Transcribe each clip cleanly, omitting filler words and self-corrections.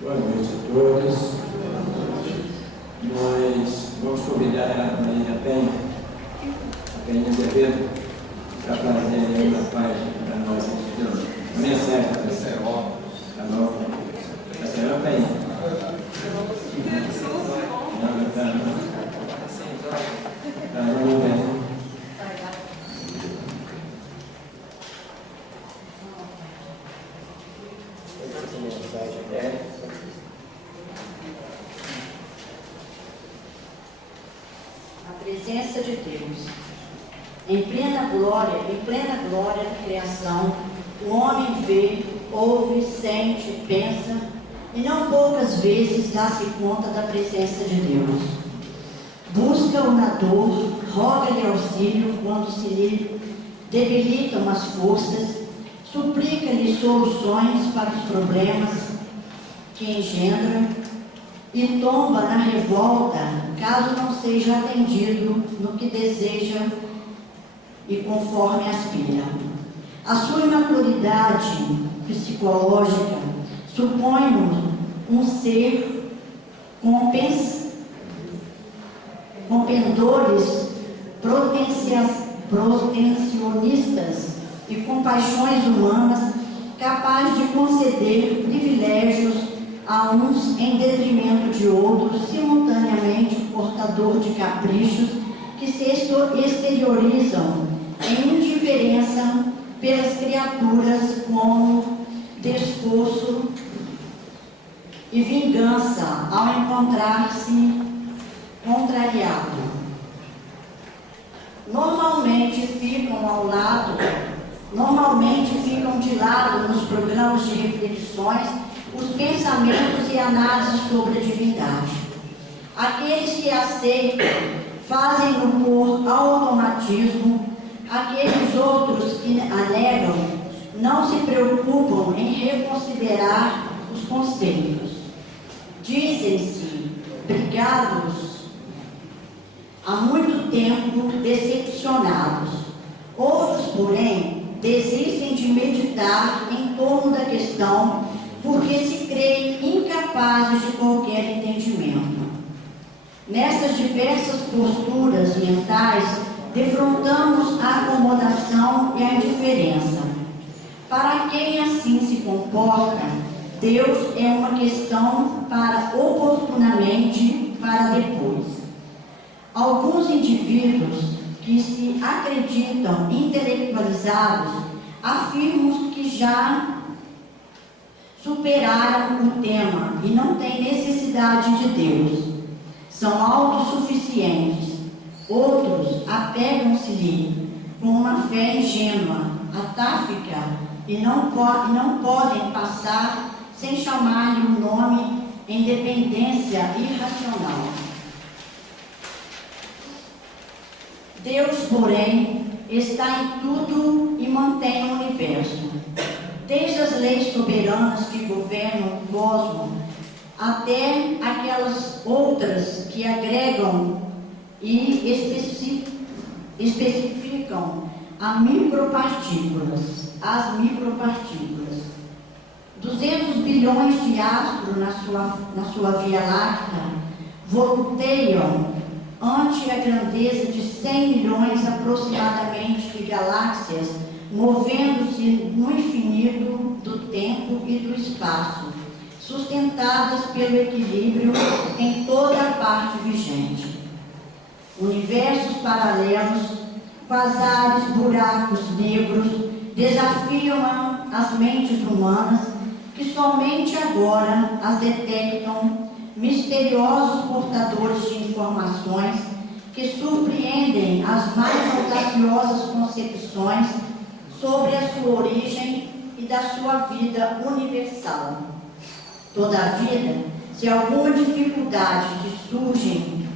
Boa noite a todos. Nós vamos convidar a Maria Penha, a Penha Azevedo, para fazer uma página para nós aqui. A mensagem da Senhora. A nova. A Senhora Penha. Não, não. A presença de Deus. Em plena glória da criação, o homem vê, ouve, sente, pensa e não poucas vezes dá-se conta da presença de Deus. Busca-o na dor, roga-lhe auxílio quando se lhe debilitam as forças, suplica-lhe soluções para os problemas que engendra e tomba na revolta caso não seja atendido no que deseja e conforme aspira. A sua imaturidade psicológica supõe-nos um ser com pendores protecionistas e com paixões humanas, capaz de conceder privilégios a uns em detrimento de outros, simultaneamente portador de caprichos que se exteriorizam em indiferença pelas criaturas como desgosto e vingança ao encontrar-se contrariado. Normalmente ficam de lado nos programas de reflexões os pensamentos e análises sobre a divindade. Aqueles que aceitam fazem-no por automatismo, aqueles outros que a negam não se preocupam em reconsiderar os conceitos. Dizem-se brigados há muito tempo, decepcionados. Outros, porém, desistem de meditar em torno da questão porque se creem incapazes de qualquer entendimento. Nessas diversas posturas mentais, defrontamos a acomodação e a indiferença. Para quem assim se comporta, Deus é uma questão para oportunamente, para depois. Alguns indivíduos que se acreditam intelectualizados afirmam que já superaram o tema e não têm necessidade de Deus. São autossuficientes. Outros apegam-se-lhe com uma fé ingênua, atáfica, e não podem passar sem chamar-lhe um nome em dependência irracional. Deus, porém, está em tudo e mantém o universo. Desde as leis soberanas que governam o cosmos, até aquelas outras que agregam e especificam as micropartículas. 200 bilhões de astros na sua Via Láctea volteiam ante a grandeza de 100 milhões aproximadamente de galáxias, movendo-se no infinito do tempo e do espaço, sustentadas pelo equilíbrio em toda a parte vigente. Universos paralelos, quasares, buracos negros, desafiam as mentes humanas, que somente agora as detectam, misteriosos portadores de informações que surpreendem as mais audaciosas concepções sobre a sua origem e da sua vida universal. Todavia, se alguma dificuldade lhe surge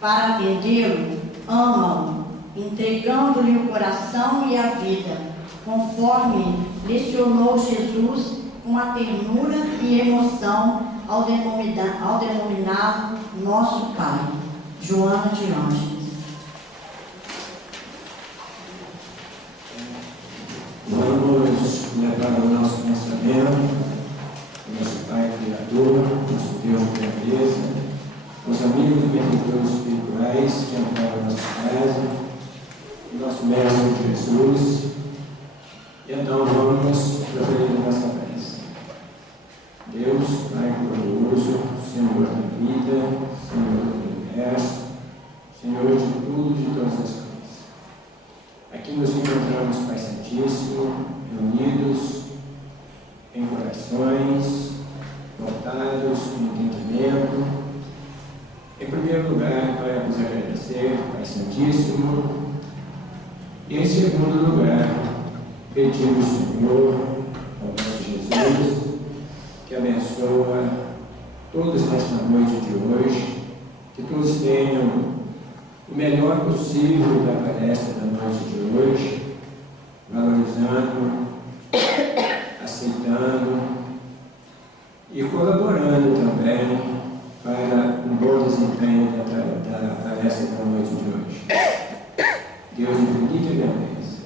para atendê-lo, amam, entregando-lhe o coração e a vida, conforme lecionou Jesus com a ternura e emoção ao denominar nosso Pai. Joana de Ângeles. Vamos levar o nosso pensamento, nosso Pai criador. Criador, nosso Deus de grandeza, os amigos e benfeitores espirituais que amparam nossa casa, nosso Mestre Jesus. E então vamos proferir a nossa prece. Deus, Pai glorioso, Senhor da vida, Senhor do universo, Senhor de tudo, de todas as coisas. Aqui nos encontramos, Pai Santíssimo, reunidos em corações, voltados com entendimento. Em primeiro lugar, para vos agradecer, Pai Santíssimo, e em segundo lugar, pedir ao Senhor, ao nosso Jesus, que abençoa todos nesta noite de hoje, que todos tenham o melhor possível da palestra da noite de hoje, valorizando, aceitando e colaborando também para um bom desempenho da palestra da noite de hoje. Deus infinita grandeza,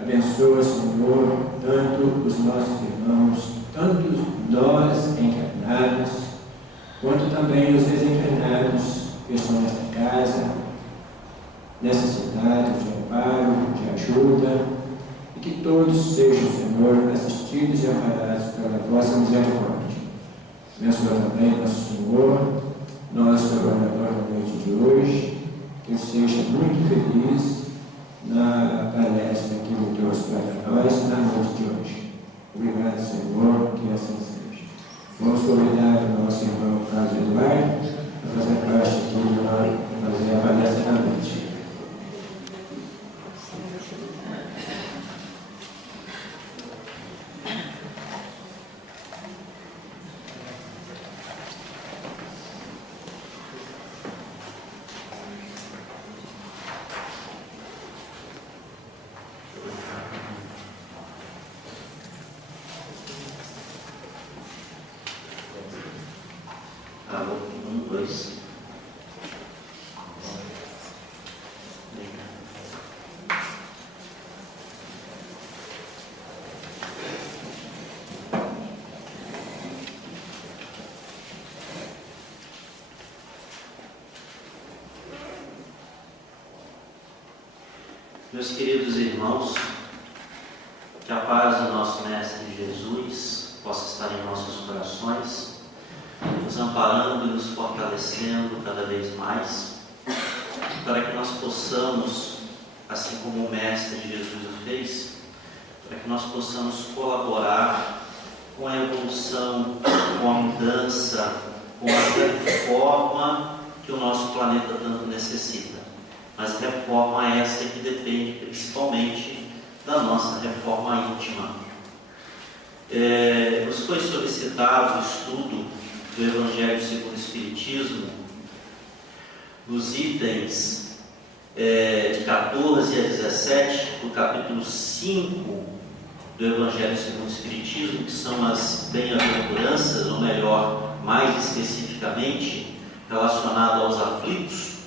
abençoa, Senhor, tanto os nossos irmãos, tanto nós encarnados, quanto também os desencarnados que estão nesta casa, necessitados de amparo, de ajuda, e que todos sejam, Senhor, assistidos e amparados pela vossa misericórdia. Abençoa também nosso Senhor, nosso governador da noite de hoje, que seja muito feliz na palestra que ele trouxe para nós na noite de hoje. Obrigado, Senhor, que assim seja. Vamos convidar o nosso irmão Carlos Eduardo a fazer parte aqui de fazer a palestra da noite. Meus queridos irmãos, que a paz do nosso Mestre Jesus possa estar em nossos corações, nos amparando e nos fortalecendo cada vez mais, para que nós possamos, assim como o Mestre Jesus o fez, para que nós possamos colaborar com a evolução, com a mudança, com a reforma que o nosso planeta tanto necessita. Mas reforma essa que depende principalmente da nossa reforma íntima. Nos foi solicitado o estudo do Evangelho segundo o Espiritismo, nos itens de 14 a 17, do capítulo 5 do Evangelho segundo o Espiritismo, que são as bem-aventuranças, ou melhor, mais especificamente, relacionado aos aflitos.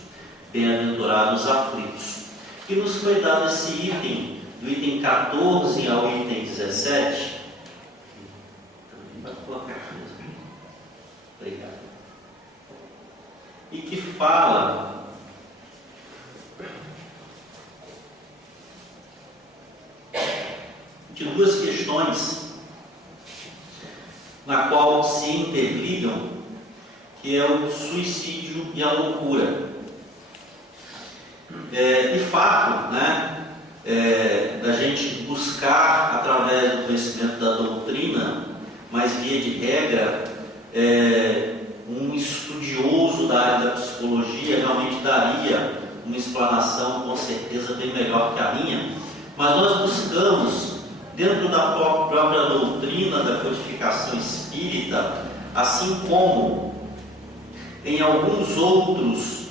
Bem-aventurados aflitos. E nos foi dado esse item, do item 14 ao item 17. Pode colocar aqui mesmo. Obrigado. E que fala de duas questões na qual se interligam, que é o suicídio e a loucura. De fato, da gente buscar, através do conhecimento da doutrina, mas via de regra, um estudioso da área da psicologia realmente daria uma explanação com certeza bem melhor que a minha, mas nós buscamos, dentro da própria doutrina da codificação espírita, assim como em algumas outras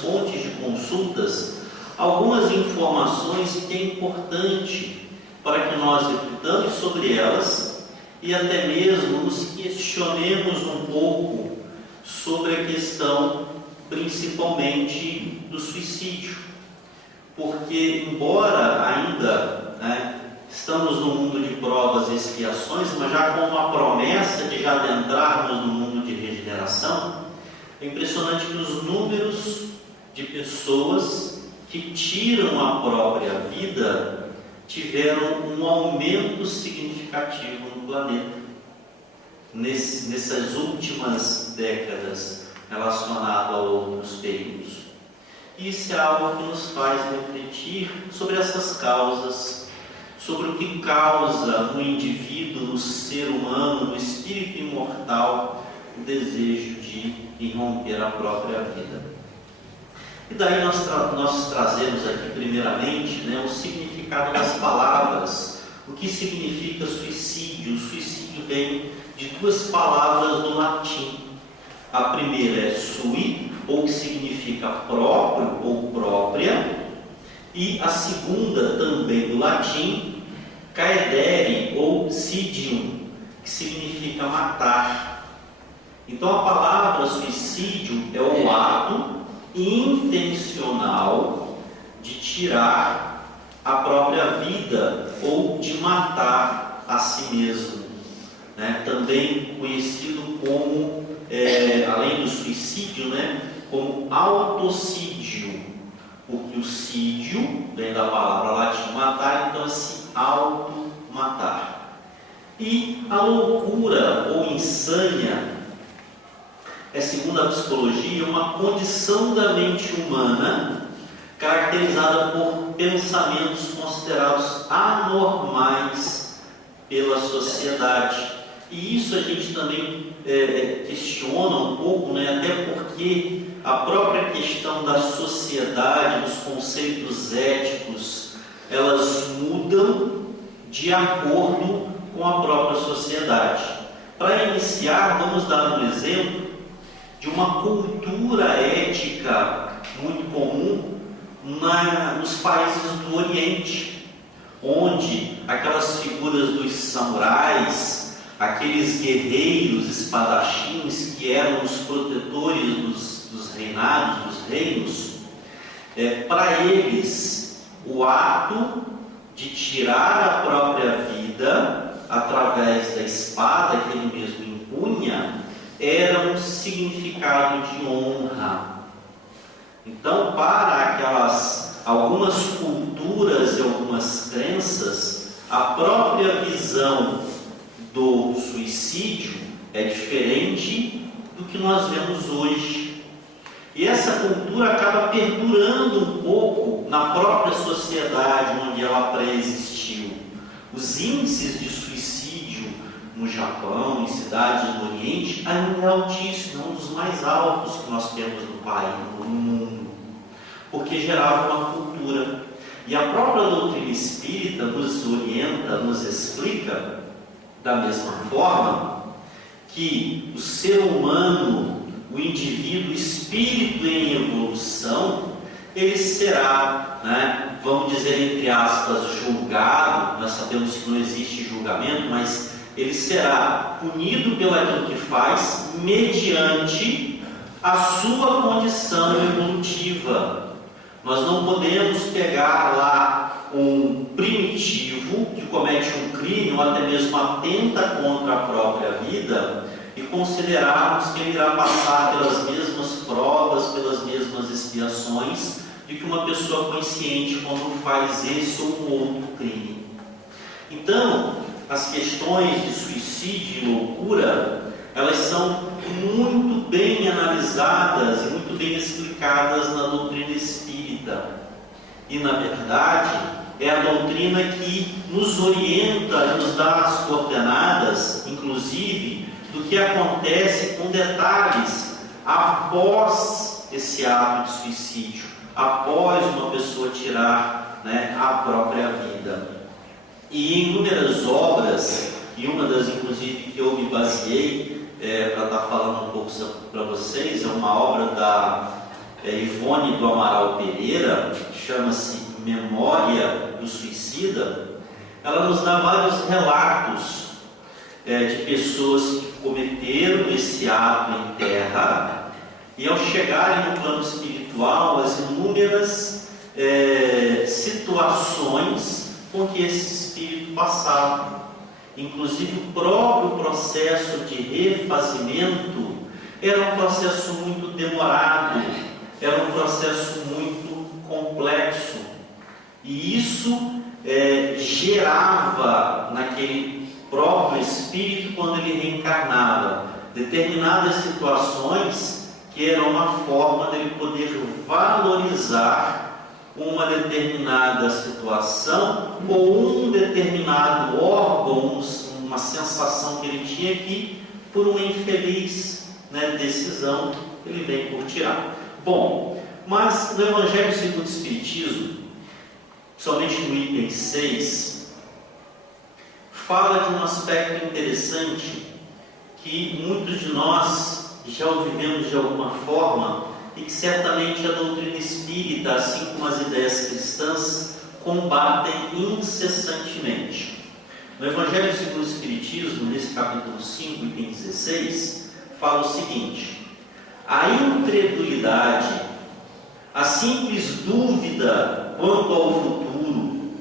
fontes de consultas, algumas informações que é importante para que nós reflitamos sobre elas e até mesmo nos questionemos um pouco sobre a questão principalmente do suicídio. Porque, embora ainda estamos no mundo de provas e expiações, mas já com uma promessa de já adentrarmos no mundo de regeneração. É impressionante que os números de pessoas que tiram a própria vida tiveram um aumento significativo no planeta nessas últimas décadas, relacionado a outros períodos. Isso é algo que nos faz refletir sobre essas causas, sobre o que causa no indivíduo, no ser humano, no espírito imortal, o desejo de irromper a própria vida. E daí nós trazemos aqui primeiramente, o significado das palavras, o que significa suicídio. O suicídio vem de duas palavras do latim. A primeira é sui, ou que significa próprio ou própria, e a segunda, também do latim, caedere ou sidium, que significa matar. Então a palavra suicídio é o ato intencional de tirar a própria vida ou de matar a si mesmo, também conhecido como, além do suicídio, como autocídio, porque o sídio vem da palavra latim matar, então é se auto-matar. E a loucura ou insânia é, segundo a psicologia, uma condição da mente humana caracterizada por pensamentos considerados anormais pela sociedade. E isso a gente também questiona um pouco, até porque a própria questão da sociedade, dos conceitos éticos, elas mudam de acordo com a própria sociedade. Para iniciar, vamos dar um exemplo de uma cultura ética muito comum nos países do Oriente, onde aquelas figuras dos samurais, aqueles guerreiros espadachins que eram os protetores dos reinados, dos reinos, para eles o ato de tirar a própria vida através da espada que ele mesmo impunha era um significado de honra. Então, para algumas culturas e algumas crenças, a própria visão do suicídio é diferente do que nós vemos hoje. E essa cultura acaba perdurando um pouco na própria sociedade onde ela pré-existiu. Os índices de suicídio no Japão, em cidades do Oriente, ainda é altíssimo, é um dos mais altos que nós temos no país, no mundo, porque gerava uma cultura. E a própria doutrina espírita nos orienta, nos explica, da mesma forma, que o ser humano, o indivíduo, o espírito em evolução, ele será, vamos dizer entre aspas, julgado. Nós sabemos que não existe julgamento, mas ele será punido pelo aquilo que faz, mediante a sua condição evolutiva. Nós não podemos pegar lá um primitivo que comete um crime ou até mesmo atenta contra a própria vida e considerarmos que ele irá passar pelas mesmas provas, pelas mesmas expiações de que uma pessoa consciente quando faz esse ou um outro crime. Então, as questões de suicídio e loucura, elas são muito bem analisadas e muito bem explicadas na doutrina espírita. E, na verdade, é a doutrina que nos orienta, nos dá as coordenadas, inclusive, do que acontece com detalhes após esse ato de suicídio, após uma pessoa tirar a própria vida. E em inúmeras obras, e uma das inclusive que eu me baseei para estar falando um pouco para vocês, é uma obra da Ivone do Amaral Pereira, chama-se Memória do Suicida. Ela nos dá vários relatos de pessoas que cometeram esse ato em terra e ao chegarem no plano espiritual, as inúmeras situações com que esse espírito passava. Inclusive o próprio processo de refazimento era um processo muito demorado, era um processo muito complexo. E isso gerava naquele próprio espírito, quando ele reencarnava, determinadas situações que eram uma forma dele poder valorizar uma determinada situação ou um determinado órgão, uma sensação que ele tinha que, por uma infeliz decisão, ele vem por tirar. Bom, mas no Evangelho segundo o Espiritismo, somente no item 6, fala de um aspecto interessante que muitos de nós já o vivemos de alguma forma e que certamente a doutrina espírita, assim como as ideias cristãs, combatem incessantemente. No Evangelho segundo o Espiritismo, nesse capítulo 5, item 16, fala o seguinte: a incredulidade, a simples dúvida quanto ao futuro,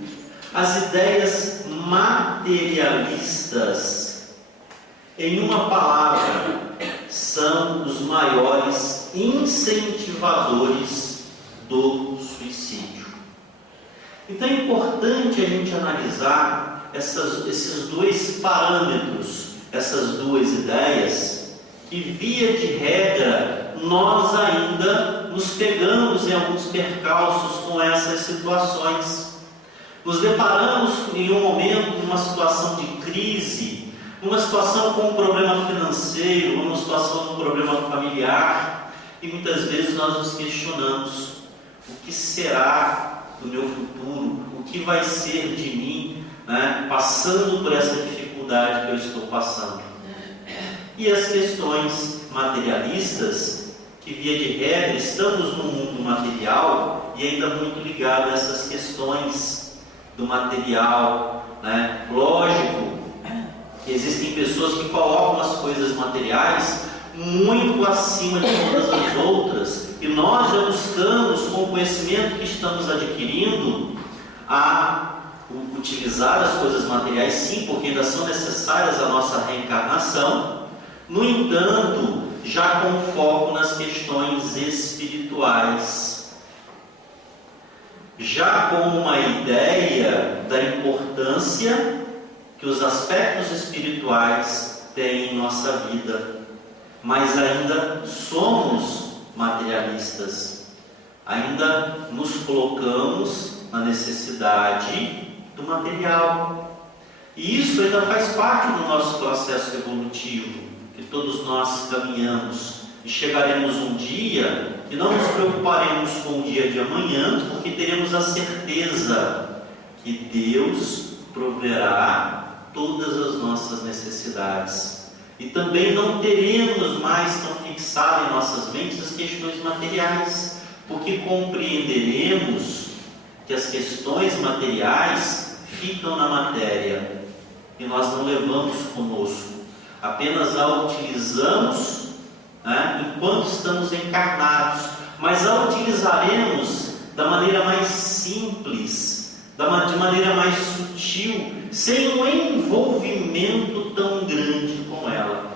as ideias materialistas, em uma palavra, são os maiores incentivadores do suicídio. Então é importante a gente analisar esses dois parâmetros, essas duas ideias, que via de regra nós ainda nos pegamos em alguns percalços com essas situações. Nos deparamos em um momento, numa situação de crise, numa situação com um problema financeiro, numa situação com um problema familiar, e muitas vezes nós nos questionamos: o que será do meu futuro? O que vai ser de mim, passando por essa dificuldade que eu estou passando? E as questões materialistas, que via de regra estamos no mundo material e ainda muito ligado a essas questões do material, Lógico que existem pessoas que colocam as coisas materiais muito acima de todas as outras, e nós já buscamos, com o conhecimento que estamos adquirindo, a utilizar as coisas materiais, sim, porque ainda são necessárias à nossa reencarnação. No entanto, já com foco nas questões espirituais, já com uma ideia da importância que os aspectos espirituais têm em nossa vida, mas ainda somos materialistas, ainda nos colocamos na necessidade do material, e isso ainda faz parte do nosso processo evolutivo, que todos nós caminhamos, e chegaremos um dia que não nos preocuparemos com o dia de amanhã, porque teremos a certeza que Deus proverá todas as nossas necessidades, e também não teremos mais tão fixado em nossas mentes as questões materiais, porque compreenderemos que as questões materiais ficam na matéria e nós não levamos conosco, apenas a utilizamos enquanto estamos encarnados, mas a utilizaremos da maneira mais simples, de maneira mais sutil, sem um envolvimento tão grande com ela.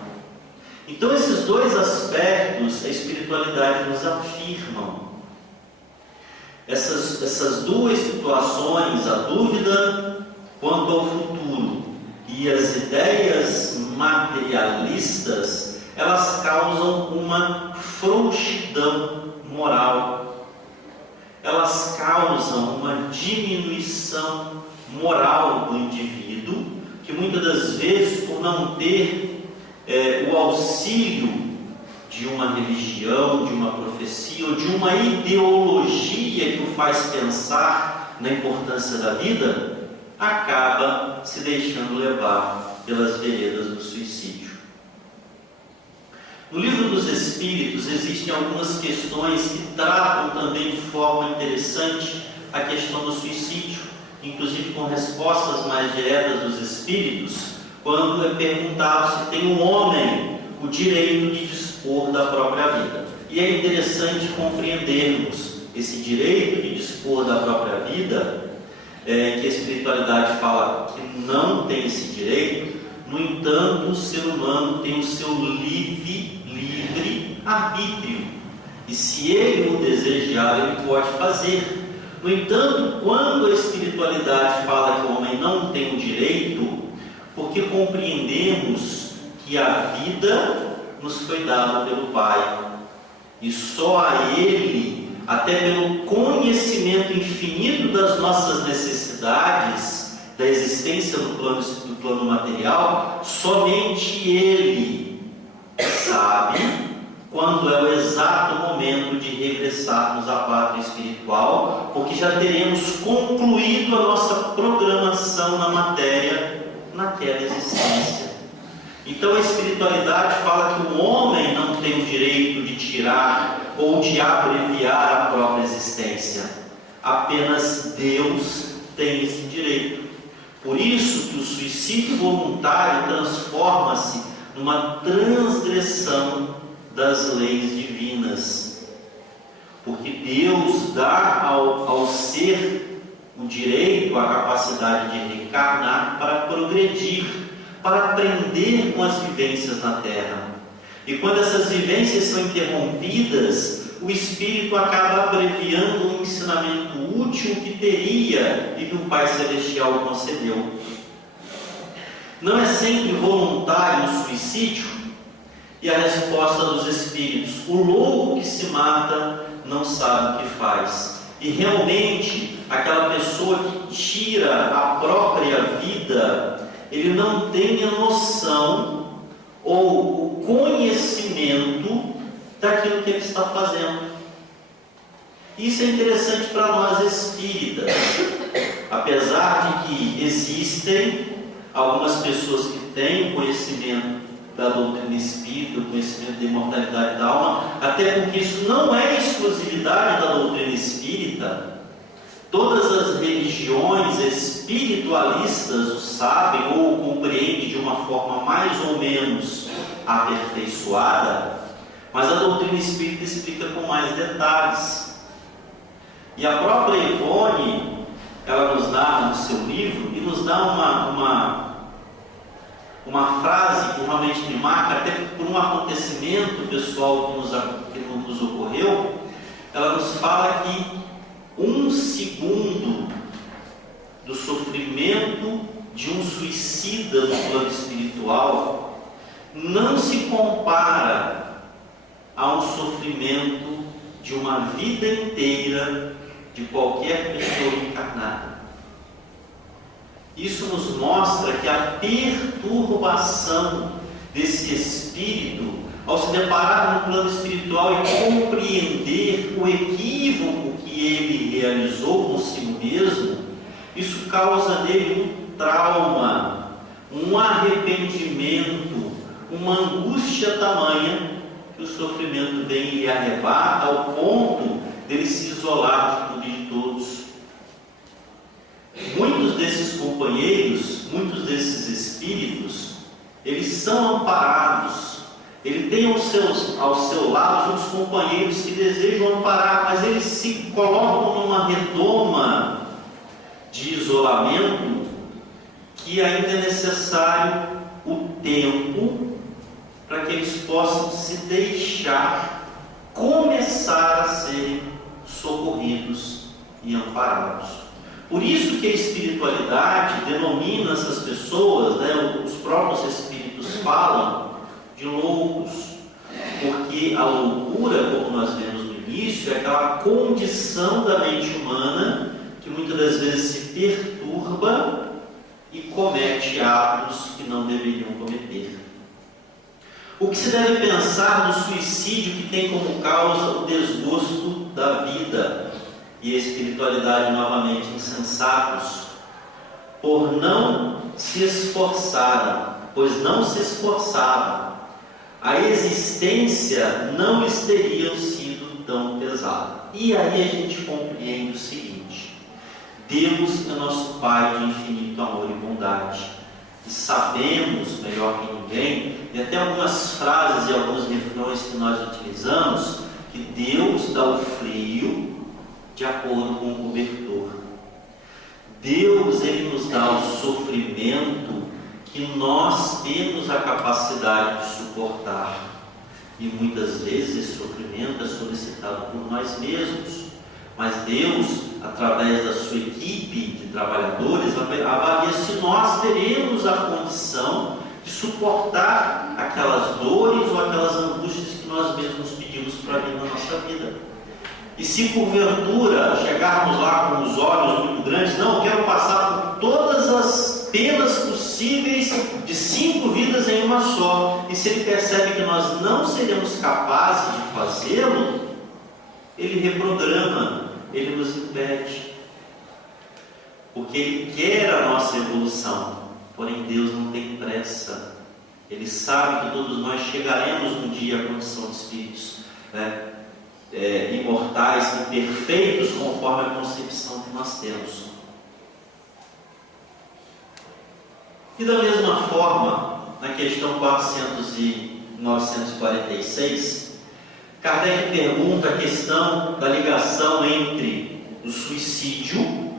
Então esses dois aspectos a espiritualidade nos afirmam. Essas duas situações, a dúvida quanto ao futuro e as ideias materialistas, elas causam uma frouxidão moral, elas causam uma diminuição moral do indivíduo, que muitas das vezes, por não ter o auxílio de uma religião, de uma profecia ou de uma ideologia que o faz pensar na importância da vida, acaba se deixando levar pelas veredas do suicídio. No Livro dos Espíritos existem algumas questões que tratam também de forma interessante a questão do suicídio, inclusive com respostas mais diretas dos espíritos, quando é perguntado se tem um homem o direito de dispor da própria vida. E é interessante compreendermos esse direito de dispor da própria vida que a espiritualidade fala que não tem esse direito. No entanto, o ser humano tem o seu livre arbítrio, e se ele o desejar, ele pode fazer. No entanto, quando a espiritualidade fala que o homem não tem o direito, porque compreendemos que a vida nos foi dada pelo Pai, e só a Ele, até pelo conhecimento infinito das nossas necessidades, da existência do plano material, somente Ele sabe quando é o exato momento de regressarmos à pátria espiritual, porque já teremos concluído a nossa programação na matéria, naquela existência. Então a espiritualidade fala que o homem não tem o direito de tirar ou de abreviar a própria existência. Apenas Deus tem esse direito. Por isso que o suicídio voluntário transforma-se numa transgressão das leis divinas. Porque Deus dá ao ser o direito, a capacidade de reencarnar para progredir, para aprender com as vivências na Terra. E quando essas vivências são interrompidas, o Espírito acaba abreviando um ensinamento útil que teria e que o Pai Celestial concedeu. Não é sempre voluntário o suicídio? E a resposta dos Espíritos: o louco que se mata não sabe o que faz. E realmente, aquela pessoa que tira a própria vida, ele não tem a noção ou o conhecimento daquilo que ele está fazendo. Isso é interessante para nós espíritas, apesar de que existem algumas pessoas que têm conhecimento da doutrina espírita, o conhecimento da imortalidade da alma, até porque isso não é exclusividade da doutrina espírita. Todas as religiões espiritualistas o sabem ou o compreendem de uma forma mais ou menos aperfeiçoada, mas a doutrina espírita explica com mais detalhes. E a própria Ivone, ela nos narra no seu livro e nos dá uma frase que realmente me marca, até por um acontecimento pessoal que nos ocorreu. Ela nos fala que 1 segundo do sofrimento de um suicida no plano espiritual não se compara a um sofrimento de uma vida inteira de qualquer pessoa encarnada. Isso nos mostra que a perturbação desse espírito, ao se deparar no plano espiritual e compreender o equívoco que ele realizou consigo mesmo, isso causa nele um trauma, um arrependimento, uma angústia tamanha, que o sofrimento vem e lhe arrebata ao ponto dele se isolar de tudo e de todos. Muitos desses companheiros, muitos desses espíritos, eles são amparados. Ele tem ao seu lado os companheiros que desejam amparar, mas eles se colocam numa redoma de isolamento que ainda é necessário o tempo para que eles possam se deixar começar a serem socorridos e amparados. Por isso que a espiritualidade denomina essas pessoas, os próprios espíritos falam de loucos, porque a loucura, como nós vemos no início, é aquela condição da mente humana que muitas das vezes se perturba e comete atos que não deveriam cometer. O que se deve pensar no suicídio que tem como causa o desgosto da vida e a espiritualidade novamente insensatos, por não se esforçarem, pois não se esforçaram, a existência não lhes teria sido tão pesada. E aí a gente compreende o seguinte: Deus é nosso Pai de infinito amor e bondade, e sabemos melhor que ninguém, e até algumas frases e alguns refrões que nós utilizamos, que Deus dá o frio de acordo com o cobertor. Deus, Ele nos dá o sofrimento que nós temos a capacidade de suportar. E muitas vezes esse sofrimento é solicitado por nós mesmos. Mas Deus, através da sua equipe de trabalhadores, avalia se nós teremos a condição de suportar aquelas dores ou aquelas angústias que nós mesmos pedimos para vir na nossa vida. E se porventura chegarmos lá com os olhos muito grandes, não, eu quero passar por todas as penas possíveis de 5 vidas em uma só, e se ele percebe que nós não seremos capazes de fazê-lo, ele reprograma, ele nos impede, porque ele quer a nossa evolução. Porém, Deus não tem pressa. Ele sabe que todos nós chegaremos um dia à condição de espíritos, imortais e perfeitos conforme a concepção que nós temos. E da mesma forma, na questão 946, Kardec pergunta a questão da ligação entre o suicídio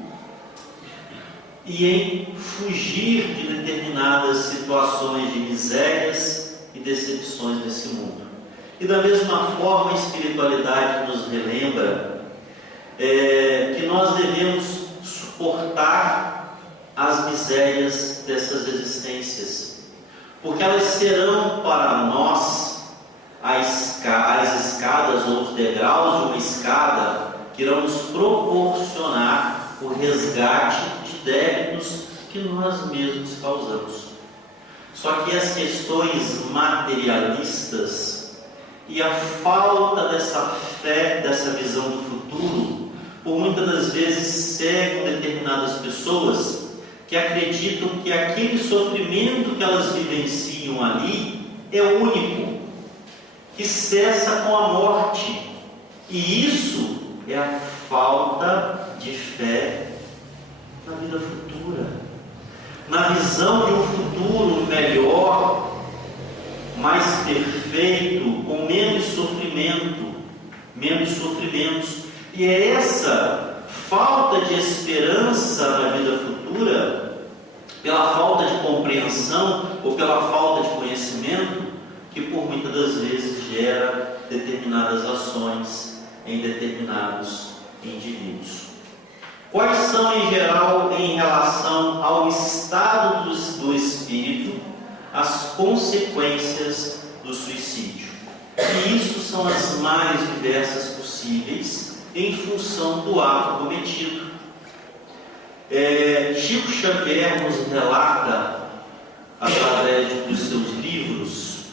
e em fugir de determinadas situações de misérias e decepções desse mundo. E da mesma forma, a espiritualidade nos relembra que nós devemos suportar as misérias dessas existências, porque elas serão para nós as escadas ou os degraus de uma escada que irão nos proporcionar o resgate de débitos que nós mesmos causamos. Só que as questões materialistas e a falta dessa fé, dessa visão do futuro, por muitas das vezes cegam determinadas pessoas que acreditam que aquele sofrimento que elas vivenciam ali é único, que cessa com a morte. E isso é a falta de fé na vida futura, na visão de um futuro melhor, mais perfeito, com menos sofrimentos. E é essa falta de esperança na vida futura, pela falta de compreensão ou pela falta de conhecimento, que por muitas das vezes gera determinadas ações em determinados indivíduos. Quais são, em geral, em relação ao estado do espírito, as consequências do suicídio? E isso são as mais diversas possíveis em função do ato cometido. Chico Xavier nos relata, através dos seus livros,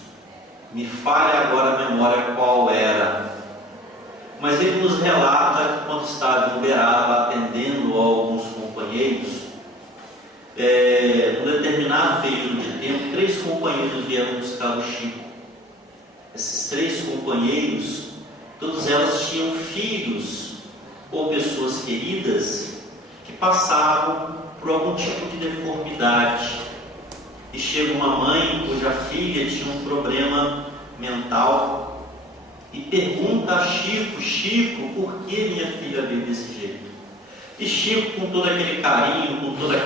me falha agora a memória qual era, mas ele nos relata que quando estava em Uberaba atendendo a alguns companheiros, num determinado período de tempo, 3 companheiros vieram buscar o Chico. Esses 3 companheiros, todos elas tinham filhos ou pessoas queridas que passavam por algum tipo de deformidade. E chega uma mãe cuja filha tinha um problema mental e pergunta a Chico: Chico, por que minha filha veio desse jeito? E Chico, com todo aquele carinho, com toda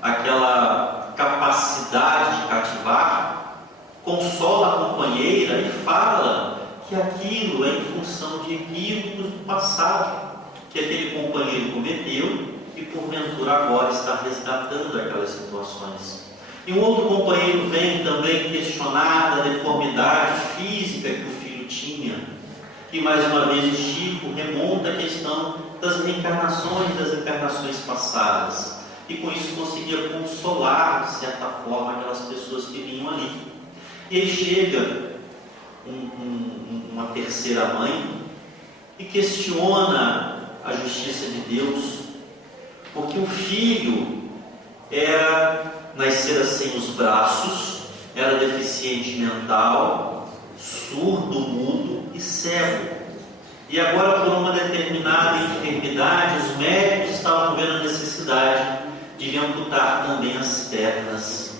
aquela capacidade de cativar, consola a companheira e fala que aquilo é em função de equívocos do passado que aquele companheiro cometeu e porventura agora está resgatando aquelas situações. E um outro companheiro vem também questionar da deformidade física que o filho tinha. E mais uma vez Chico remonta a questão das reencarnações, das encarnações passadas. E com isso conseguia consolar, de certa forma, aquelas pessoas que vinham ali. E aí chega uma terceira mãe e questiona a justiça de Deus, porque o filho nascera sem os braços, era deficiente mental, surdo, mudo e cego. E agora, por uma determinada enfermidade, os médicos estavam vendo a necessidade de lhe amputar também as pernas.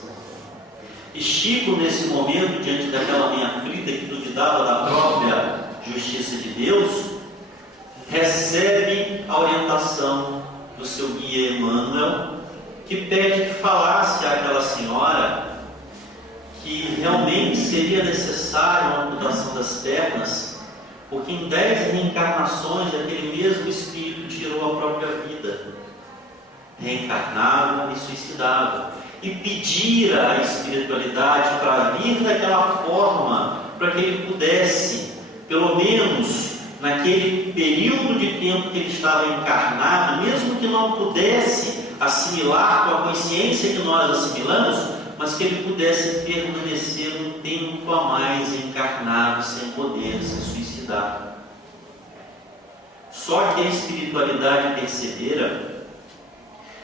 E Chico, nesse momento, diante daquela mãe aflita que duvidava da própria justiça de Deus, recebe a orientação do seu guia Emmanuel, que pede que falasse àquela senhora que realmente seria necessária uma amputação das pernas, porque em 10 reencarnações aquele mesmo espírito tirou a própria vida, reencarnava e suicidava, e pedira a espiritualidade para vir daquela forma, para que ele pudesse, pelo menos naquele período de tempo que ele estava encarnado, mesmo que não pudesse assimilar com a consciência que nós assimilamos, mas que ele pudesse permanecer um tempo a mais encarnado sem poder se suicidar. Só que a espiritualidade percebera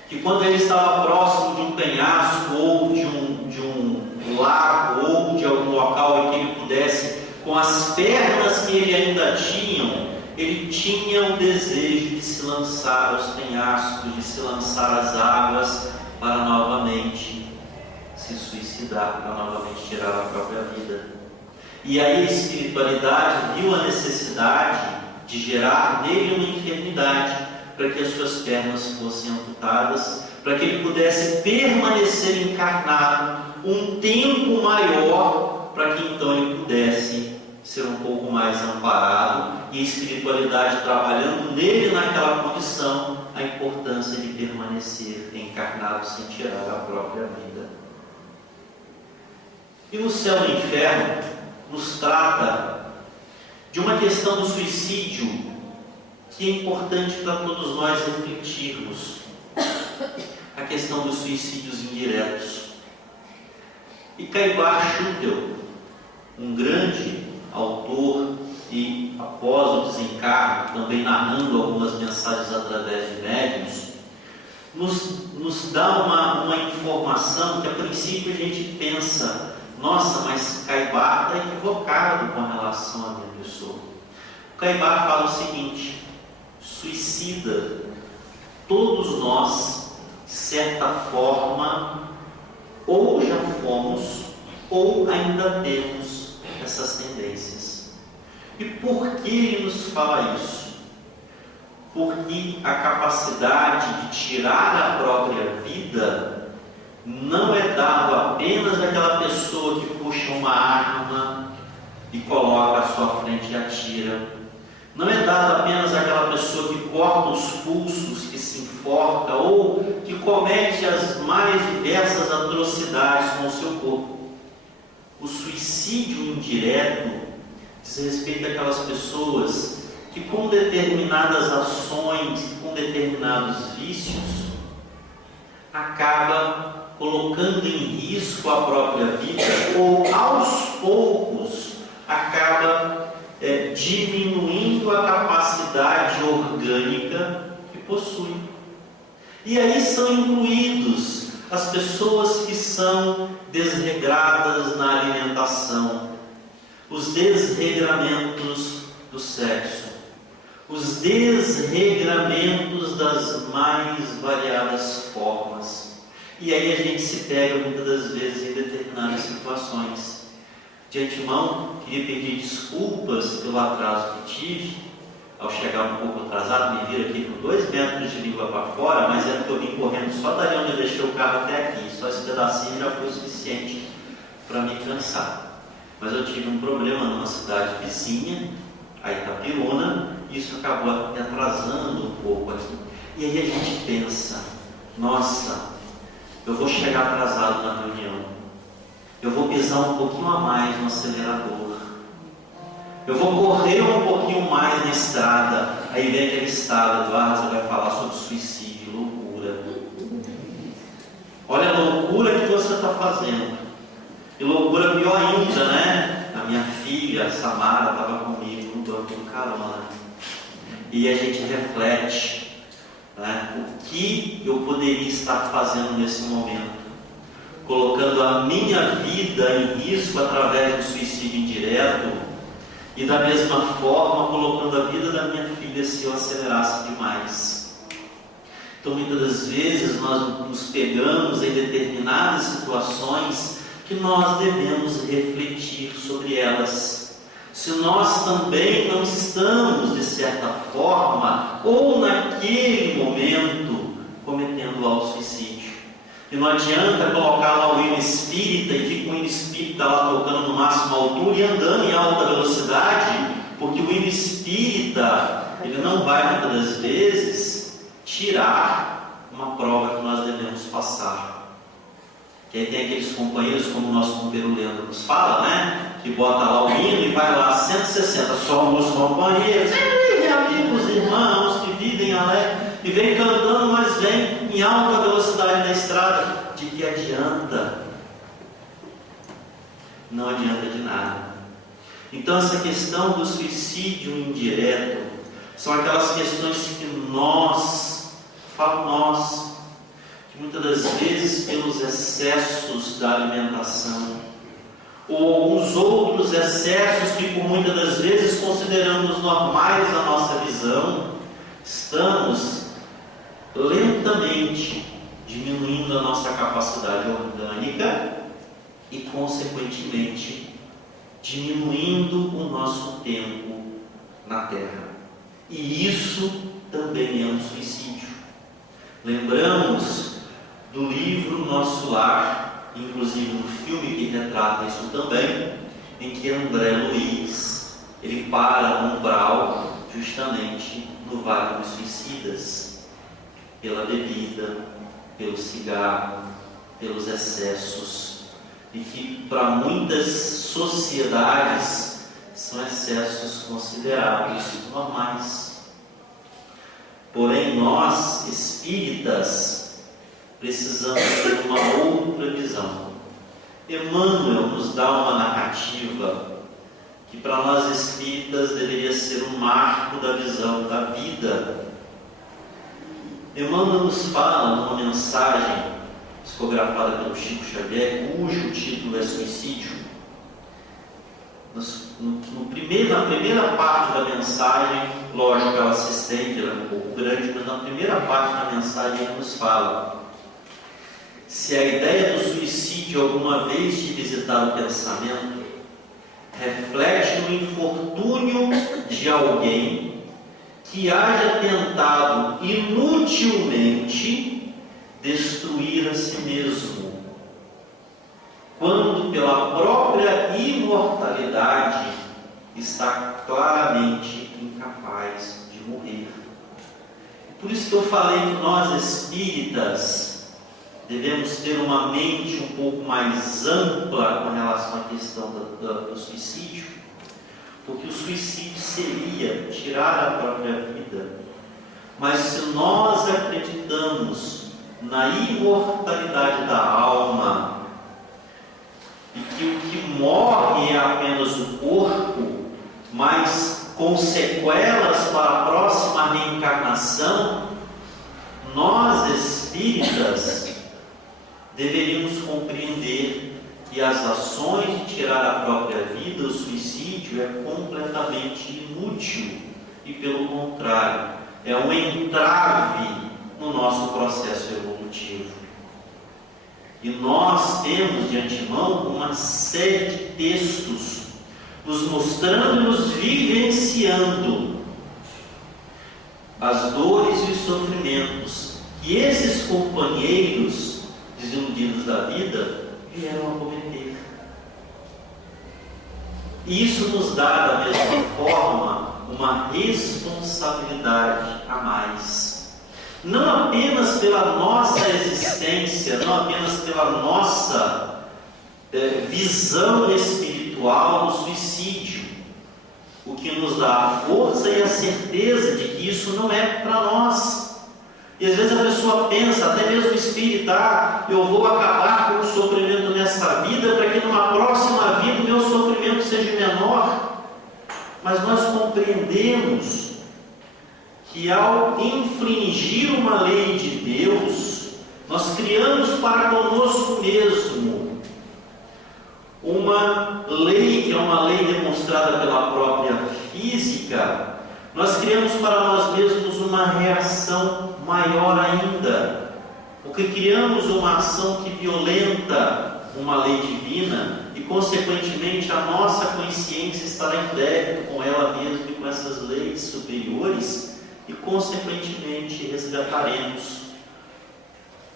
que quando ele estava próximo de um penhasco ou de um lago ou de algum local em que ele pudesse, com as pernas que ele ainda tinha, ele tinha o desejo de se lançar aos penhascos, de se lançar às águas para novamente se suicidar, para novamente tirar a própria vida. E aí a espiritualidade viu a necessidade de gerar nele uma enfermidade, para que as suas pernas fossem amputadas, para que ele pudesse permanecer encarnado um tempo maior, para que então ele pudesse ser um pouco mais amparado, e a espiritualidade trabalhando nele naquela condição, a importância de permanecer encarnado sem tirar a própria vida. E no Céu e no Inferno nos trata de uma questão do suicídio que é importante para todos nós refletirmos, a questão dos suicídios indiretos. E Caibar Schutel, um grande autor e após o desencarne, também narrando algumas mensagens através de médiuns, nos dá uma informação que a princípio a gente pensa, nossa, mas Caibar está equivocado com relação à minha pessoa. O Caibar fala o seguinte: suicida, todos nós, de certa forma, ou já fomos, ou ainda temos essas tendências. E por que ele nos fala isso? Porque a capacidade de tirar a própria vida não é dado apenas àquela pessoa que puxa uma arma e coloca à sua frente e atira. Não é dado apenas àquela pessoa que corta os pulsos, que se enforca ou que comete as mais diversas atrocidades com o seu corpo. O suicídio indireto diz respeito àquelas pessoas que com determinadas ações, com determinados vícios, acaba colocando em risco a própria vida ou aos poucos acaba diminuindo a capacidade orgânica que possui. E aí são incluídos as pessoas que são desregradas na alimentação, os desregramentos do sexo, os desregramentos das mais variadas formas. E aí a gente se pega muitas das vezes em determinadas situações. De antemão, queria pedir desculpas pelo atraso que tive, ao chegar um pouco atrasado, me vir aqui com 2 metros de língua para fora, mas é porque eu vim correndo só dali onde eu deixei o carro até aqui, só esse pedacinho já foi o suficiente para me cansar. Mas eu tive um problema numa cidade vizinha, a Itapiruna, e isso acabou me atrasando um pouco aqui. E aí a gente pensa, nossa, eu vou chegar atrasado na reunião, eu vou pisar um pouquinho a mais no acelerador, eu vou correr um pouquinho mais na estrada. Aí vem aquele estado, Eduardo, você vai falar sobre suicídio, loucura. Olha a loucura que você está fazendo. E loucura pior ainda, né? A minha filha, a Samara, estava comigo no banco do carona. E a gente reflete, né, o que eu poderia estar fazendo nesse momento, colocando a minha vida em risco através do suicídio indireto, e da mesma forma colocando a vida da minha filha se eu acelerasse demais. Então muitas das vezes nós nos pegamos em determinadas situações que nós devemos refletir sobre elas. Se nós também não estamos, de certa forma, ou naquele momento, cometendo auto-suicídio. E não adianta colocar lá o hino espírita e fica o hino espírita lá tocando no máximo altura e andando em alta velocidade, porque o hino espírita, ele não vai muitas das vezes tirar uma prova que nós devemos passar. Que aí tem aqueles companheiros, como o nosso companheiro Leandro nos fala, né? Que bota lá o hino e vai lá 160, somos companheiros, amigos, irmãos que vivem alegre, e vem cantando, mas vem em alta velocidade na estrada. De que adianta? Não adianta de nada. Então essa questão do suicídio indireto são aquelas questões que que muitas das vezes pelos excessos da alimentação, ou alguns outros excessos que por muitas das vezes consideramos normais na nossa visão, estamos lentamente diminuindo a nossa capacidade orgânica e consequentemente diminuindo o nosso tempo na Terra. E isso também é um suicídio. Lembramos do livro Nosso Lar, inclusive no filme que retrata isso também, em que André Luiz, ele para no umbral justamente no Vale dos Suicidas, pela bebida, pelo cigarro, pelos excessos, e que para muitas sociedades são excessos considerados normais. Porém, nós, espíritas, precisamos ter uma outra visão. Emmanuel nos dá uma narrativa que para nós espíritas deveria ser um marco da visão da vida. Emmanuel nos fala numa mensagem psicografada pelo Chico Xavier, cujo título é Suicídio. Na primeira parte da mensagem, lógico que ela se estende, ela é um pouco grande, mas na primeira parte da mensagem ele nos fala: se a ideia do suicídio alguma vez te visitar o pensamento, reflete no infortúnio de alguém que haja tentado inutilmente destruir a si mesmo, quando pela própria imortalidade está claramente incapaz de morrer. Por isso que eu falei que nós espíritas devemos ter uma mente um pouco mais ampla com relação à questão do suicídio, porque o suicídio seria tirar a própria vida. Mas se nós acreditamos na imortalidade da alma, e que o que morre é apenas o corpo, mas com sequelas para a próxima reencarnação, nós espíritas deveríamos compreender que as ações de tirar a própria vida, o suicídio, é completamente inútil e, pelo contrário, é um entrave no nosso processo evolutivo. E nós temos de antemão uma série de textos nos mostrando e nos vivenciando as dores e os sofrimentos que esses companheiros desiludidos da vida vieram a cometer. E isso nos dá, da mesma forma, uma responsabilidade a mais. Não apenas pela nossa existência, não apenas pela nossa visão espiritual do suicídio, o que nos dá a força e a certeza de que isso não é para nós. E às vezes a pessoa pensa, até mesmo espírita, eu vou acabar com o sofrimento nessa vida para que numa próxima vida o meu sofrimento seja menor. Mas nós compreendemos que ao infringir uma lei de Deus, nós criamos para conosco mesmo uma lei, que é uma lei demonstrada pela própria física. Nós criamos para nós mesmos uma reação maior ainda, porque criamos uma ação que violenta uma lei divina e, consequentemente, a nossa consciência estará em débito com ela mesma e com essas leis superiores, e, consequentemente, resgataremos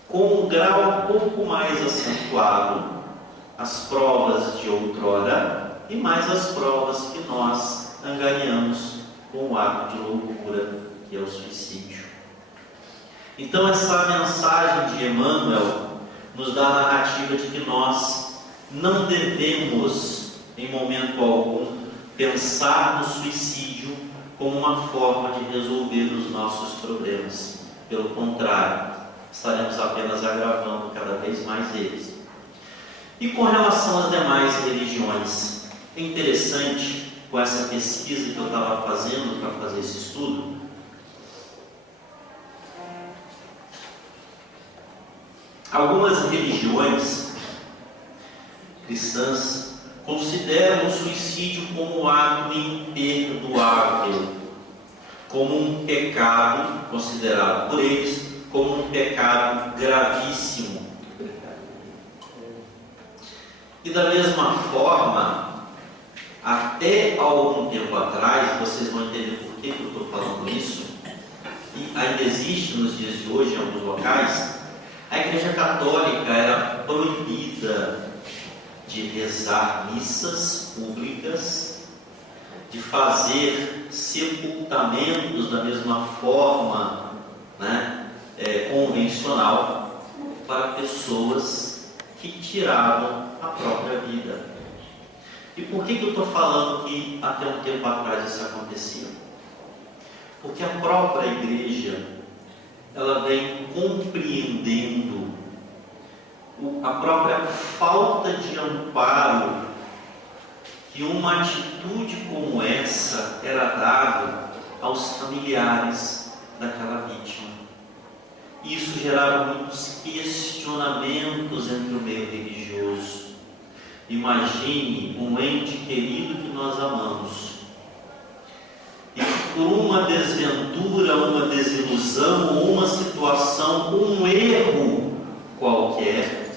com um grau um pouco mais acentuado, as provas de outrora e mais as provas que nós angariamos com o ato de loucura, que é o suicídio. Então essa mensagem de Emmanuel nos dá a narrativa de que nós não devemos, em momento algum, pensar no suicídio como uma forma de resolver os nossos problemas. Pelo contrário, estaremos apenas agravando cada vez mais eles. E com relação às demais religiões, é interessante, com essa pesquisa que eu estava fazendo para fazer esse estudo, algumas religiões cristãs consideram o suicídio como um ato imperdoável, como um pecado considerado por eles como um pecado gravíssimo. E da mesma forma, até algum tempo atrás, vocês vão entender por que eu estou falando isso, e ainda existe nos dias de hoje em alguns locais, a Igreja Católica era proibida de rezar missas públicas, de fazer sepultamentos da mesma forma, convencional, para pessoas que tiravam a própria vida. E por que eu estou falando que até um tempo atrás isso acontecia? Porque a própria Igreja, ela vem compreendendo a própria falta de amparo que uma atitude como essa era dada aos familiares daquela vítima. E isso gerava muitos questionamentos entre o meio religioso. Imagine um ente querido que nós amamos e por uma desventura, uma desilusão ou uma situação, um erro qualquer,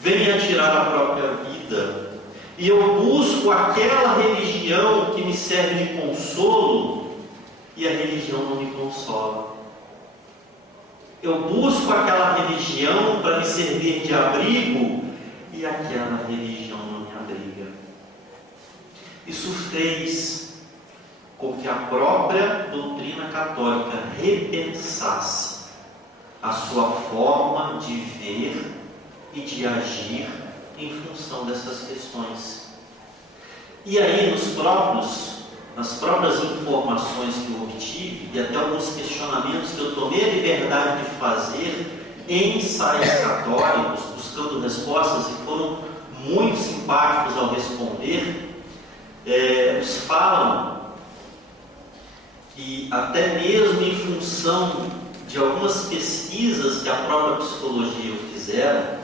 venha tirar a própria vida, e eu busco aquela religião que me serve de consolo e a religião não me consola. Eu busco aquela religião para me servir de abrigo e aquela religião não me abriga. Isso fez com que a própria doutrina católica repensasse a sua forma de ver e de agir em função dessas questões. E aí, nas próprias informações que eu obtive, e até alguns questionamentos que eu tomei a liberdade de fazer em sites católicos, buscando respostas, e foram muito simpáticos ao responder, eles falam que até mesmo em função de algumas pesquisas que a própria psicologia fizeram,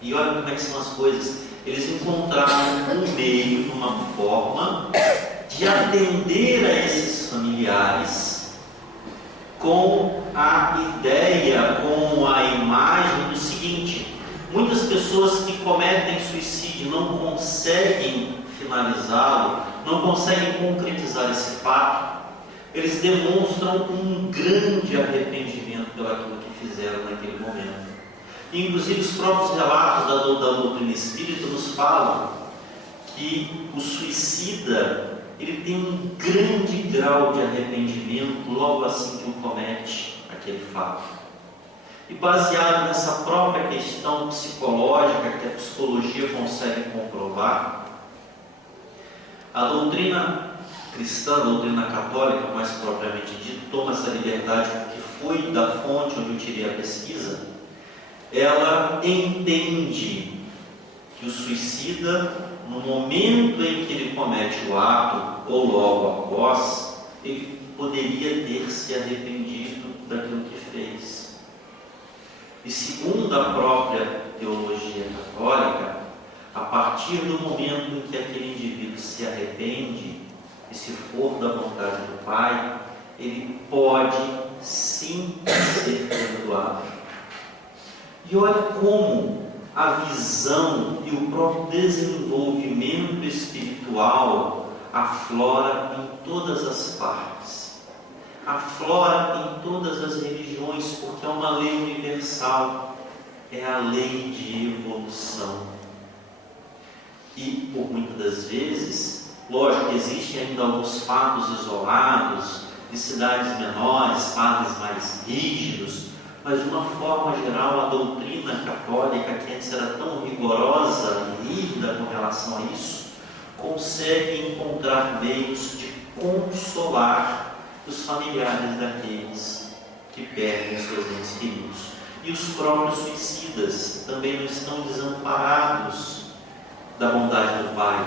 e olha como é que são as coisas, eles encontraram um meio, uma forma de atender a esses familiares com a ideia, com a imagem do seguinte: muitas pessoas que cometem suicídio não conseguem finalizá-lo, não conseguem concretizar esse fato, eles demonstram um grande arrependimento pelaquilo que fizeram naquele momento. E, inclusive, os próprios relatos da doutrina espírita nos falam que o suicida, ele tem um grande grau de arrependimento logo assim que o comete aquele fato. E baseado nessa própria questão psicológica que a psicologia consegue comprovar, a doutrina cristã, a doutrina católica, mais propriamente dito, toma essa liberdade porque foi da fonte onde eu tirei a pesquisa. Ela entende que o suicida, no momento em que ele comete o ato, ou logo após, ele poderia ter se arrependido daquilo que fez. E segundo a própria teologia católica, a partir do momento em que aquele indivíduo se arrepende, e se for da vontade do Pai, ele pode sim ser perdoado. E olha como a visão e o próprio desenvolvimento espiritual aflora em todas as partes, aflora em todas as religiões, porque é uma lei universal. é a lei de evolução. E, por muitas das vezes, lógico que existem ainda alguns fatos isolados, de cidades menores, padres mais rígidos, mas de uma forma geral a doutrina católica, que antes era tão rigorosa e rígida com relação a isso, consegue encontrar meios de consolar os familiares daqueles que perdem seus entes queridos. E os próprios suicidas também não estão desamparados da bondade do Pai.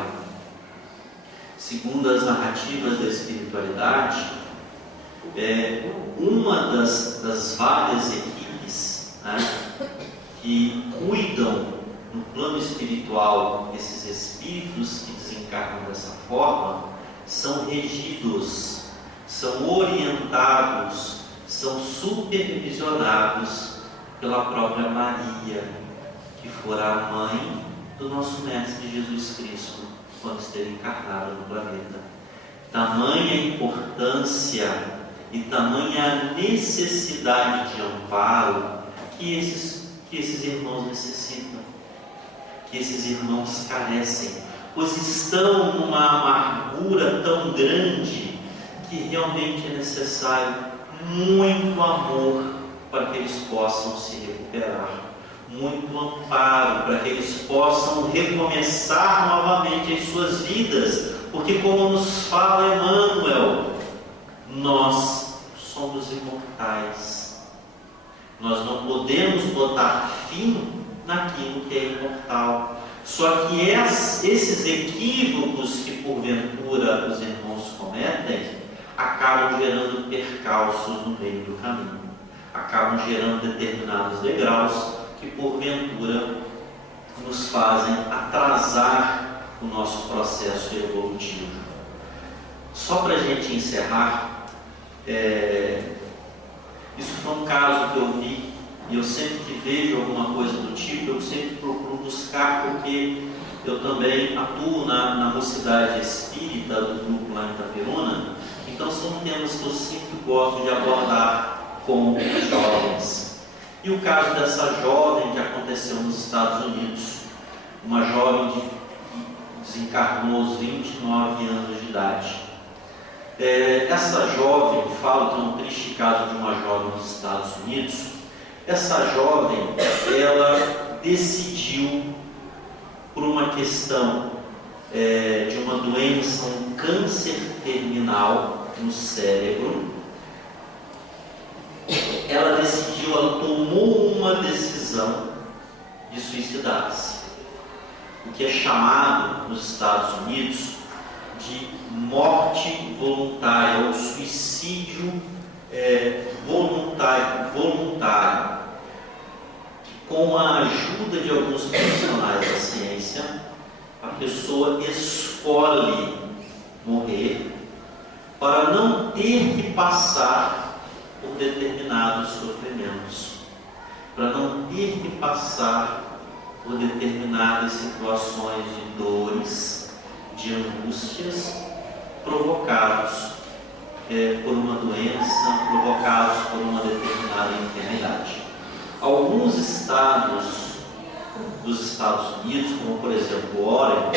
Segundo as narrativas da espiritualidade, uma das várias equipes, né, que cuidam no plano espiritual desses espíritos que desencarnam dessa forma, são regidos, são orientados, são supervisionados pela própria Maria, que fora a mãe do nosso Mestre Jesus Cristo, quando esteve encarnado no planeta. Tamanha importância e tamanha necessidade de amparo que esses irmãos necessitam, que esses irmãos carecem, pois estão numa amargura tão grande que realmente é necessário muito amor para que eles possam se recuperar, muito amparo para que eles possam recomeçar novamente as suas vidas, porque, como nos fala Emmanuel, nós somos imortais. Nós não podemos botar fim naquilo que é imortal. Só que esses equívocos que porventura os irmãos cometem acabam gerando percalços no meio do caminho, acabam gerando determinados degraus que porventura nos fazem atrasar o nosso processo evolutivo. Só para a gente encerrar, isso foi um caso que eu vi, e eu sempre que vejo alguma coisa do tipo, eu sempre procuro buscar, porque eu também atuo na mocidade espírita do grupo lá em Itaperuna. Então são temas que eu sempre gosto de abordar com os jovens. E o caso dessa jovem que aconteceu nos Estados Unidos, uma jovem que desencarnou aos 29 anos de idade. Essa jovem, falo que é um triste caso de uma jovem dos Estados Unidos. Essa jovem, ela decidiu, por uma questão de uma doença, um câncer terminal no cérebro, ela tomou uma decisão de suicidar-se, o que é chamado nos Estados Unidos de morte voluntária ou suicídio voluntário. Com a ajuda de alguns profissionais da ciência, a pessoa escolhe morrer para não ter que passar por determinados sofrimentos, para não ter que passar por determinadas situações de dores, de angústias provocados por uma doença, provocados por uma determinada enfermidade. Alguns estados dos Estados Unidos, como por exemplo o Oregon,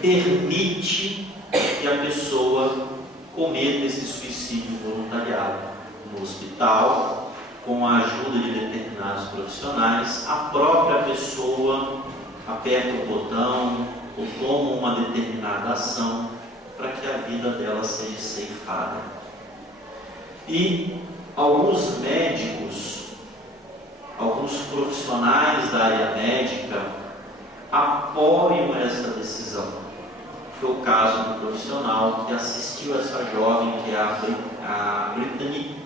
permite que a pessoa cometa esse suicídio voluntariado no hospital, com a ajuda de determinados profissionais. A própria pessoa aperta o botão ou toma uma determinada ação para que a vida dela seja ceifada. E alguns médicos, alguns profissionais da área médica apoiam essa decisão. Foi o caso do profissional que assistiu essa jovem, que é a Brittany,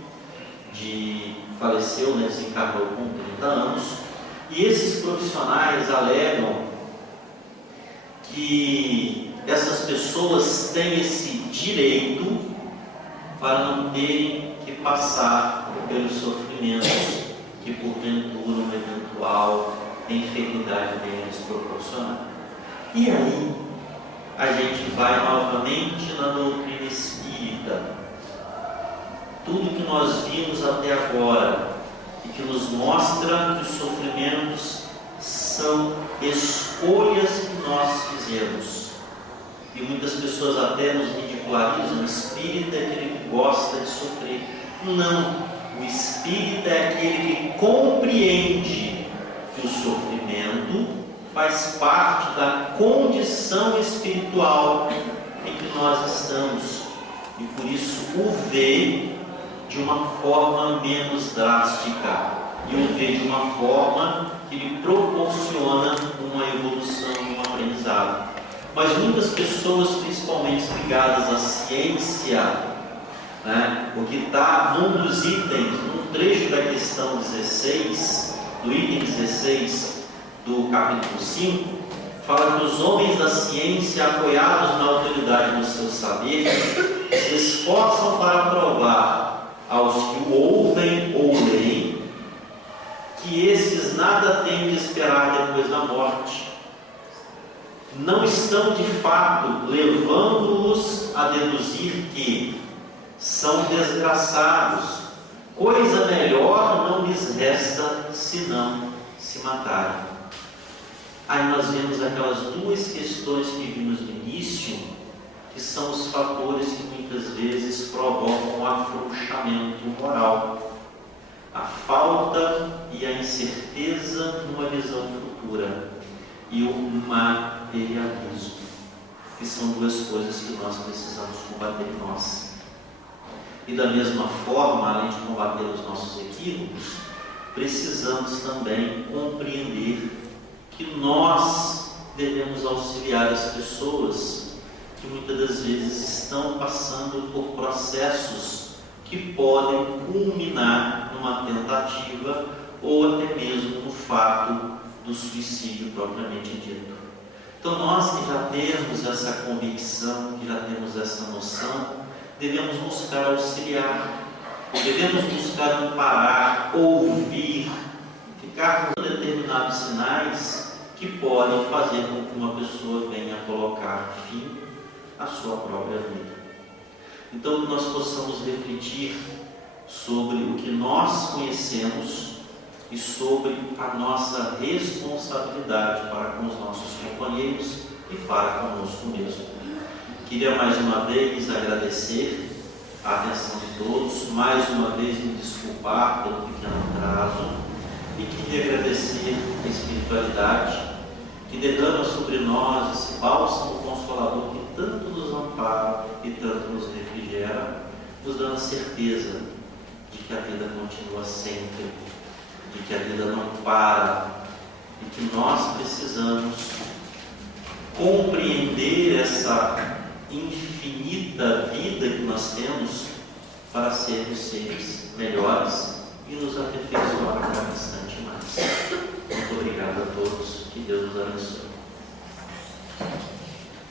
faleceu, desencarnou com 30 anos. E esses profissionais alegam que essas pessoas têm esse direito para não terem que passar pelos sofrimentos que porventura uma eventual enfermidade venha lhes proporcionar. E aí a gente vai novamente na doutrina espírita. Tudo que nós vimos até agora, e que nos mostra que os sofrimentos são escolhas que nós fizemos. E muitas pessoas até nos ridicularizam: o espírita é aquele que gosta de sofrer. Não, o espírita é aquele que compreende que o sofrimento faz parte da condição espiritual em que nós estamos, e por isso o vê de uma forma menos drástica, e o vê de uma forma que lhe proporciona uma evolução, um aprendizado. Mas muitas pessoas, principalmente ligadas à ciência, né, o que está num dos itens, num trecho da questão 16, do item 16 do capítulo 5, fala que os homens da ciência, apoiados na autoridade do seu saber, se esforçam para provar aos que o ouvem ou leem que esses nada têm de esperar depois da morte. Não estão de fato levando-os a deduzir que são desgraçados, coisa melhor não lhes resta senão se matarem. Aí nós vemos aquelas duas questões que vimos no início, que são os fatores que muitas vezes provocam o afrouxamento moral, a falta e a incerteza numa visão futura, e o materialismo, que são duas coisas que nós precisamos combater em nós. E da mesma forma, além de combater os nossos equívocos, precisamos também compreender que nós devemos auxiliar as pessoas que muitas das vezes estão passando por processos que podem culminar numa tentativa ou até mesmo no fato do suicídio propriamente dito. Então nós que já temos essa convicção, que já temos essa noção, devemos buscar auxiliar, devemos buscar amparar, ouvir, ficar com determinados sinais que podem fazer com que uma pessoa venha colocar fim à sua própria vida. Então que nós possamos refletir sobre o que nós conhecemos e sobre a nossa responsabilidade para com os nossos companheiros e para conosco mesmo. Queria mais uma vez agradecer a atenção de todos, mais uma vez me desculpar pelo pequeno atraso e queria agradecer a espiritualidade que derrama sobre nós esse bálsamo consolador que tanto nos ampara e tanto nos refrigera, nos dando a certeza de que a vida continua sempre, de que a vida não para e que nós precisamos compreender essa infinita vida que nós temos para sermos seres melhores e nos aperfeiçoar cada instante mais. Muito obrigado a todos, que Deus nos abençoe.